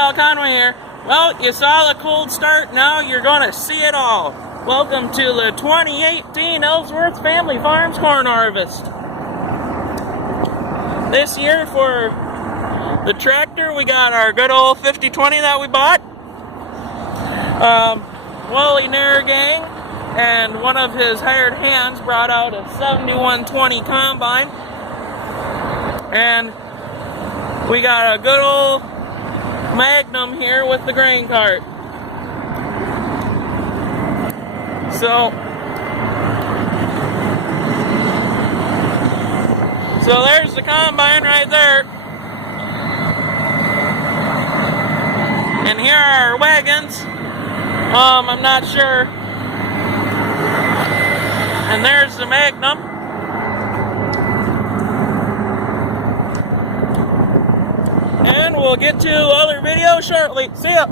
Al Conway here. Well, you saw the cold start, now you're gonna see it all. Welcome to the 2018 Ellsworth Family Farms Corn Harvest. This year for the tractor, we got our good old 5020 that we bought. Wally Narragang and one of his hired hands brought out a 7120 combine. And we got a good old Magnum here with the grain cart. So there's the combine right there. And here are our wagons. I'm not sure. And there's the Magnum. And we'll get to other videos shortly. See ya!